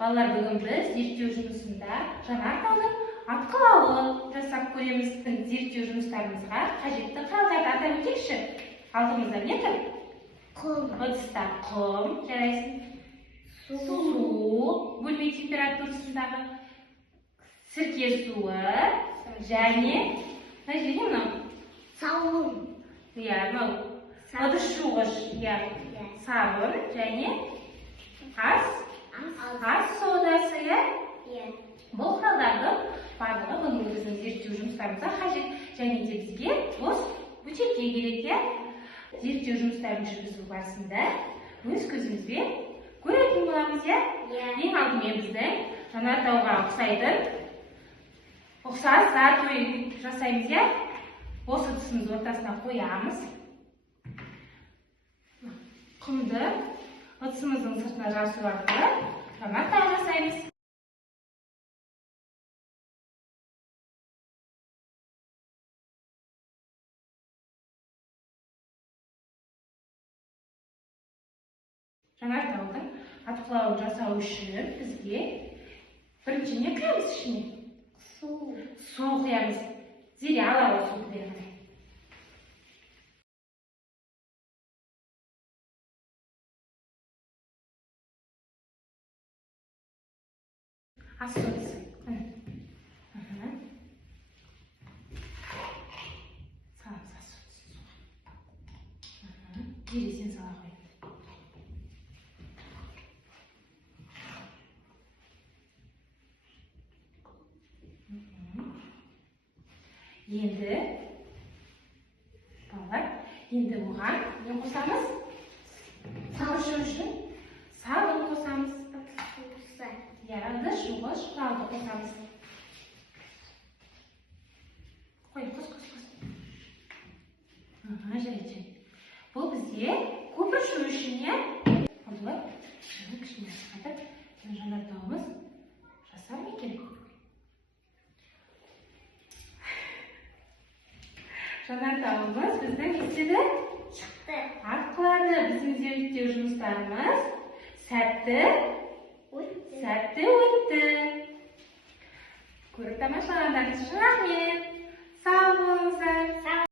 Балалар, бүгін біз зерттеу жұмысында Жанартаудың атқылауы жасап көреміз. Зерттеу жұмыстарымызға қажетті құралдарды атап өтейікші. Алдымызда не тұр? Құм. Ыдыста құм, жарайсың. Су, бөлме температурасындағы сірке суы және Сауын. ыдыс жуғыш, сабын және ас содасы. Бұл құралдардың барлығы бүгін біздің зерттеу жұмыстарымызға қажет. Және де бізге бос бөтелке керек. Зерттеу жұмыстарын жүргізу барысында өз көзімізбен көретін боламыз. Ең алдымен біздің Жанартауға ұқсас зат жасаймыз. Осы ыдысымызды ортасына қоямыз. Құмды ыдысымыздың сыртына жасыру арқылы жанартау жасаймыз. Жанартаудың атқылауын жасау үшін бізге бірінші не құямыз ішіне? Су құямыз. Зерялы су құямыз. Ас содасы. Саламыз ас содасын суға. Жересен сала қойып. Енді оған не қосамыз? Сабышы үшін сабын қосамыз. Ыдыс жуғыш құралды қосамыз. Қой, қос. Жарайды. Бұл бізге көпіршу үшін, кішкене қайтып, жанартауымыз жасар ма екен? Жанартауымыз біздің естеді? Шықты. Атқылады. Біздің зерттеу жұмыстарымыз сәтті өтті. Көріп тамашалағандарыңыз үшін рахмет. Сау болыңыздар.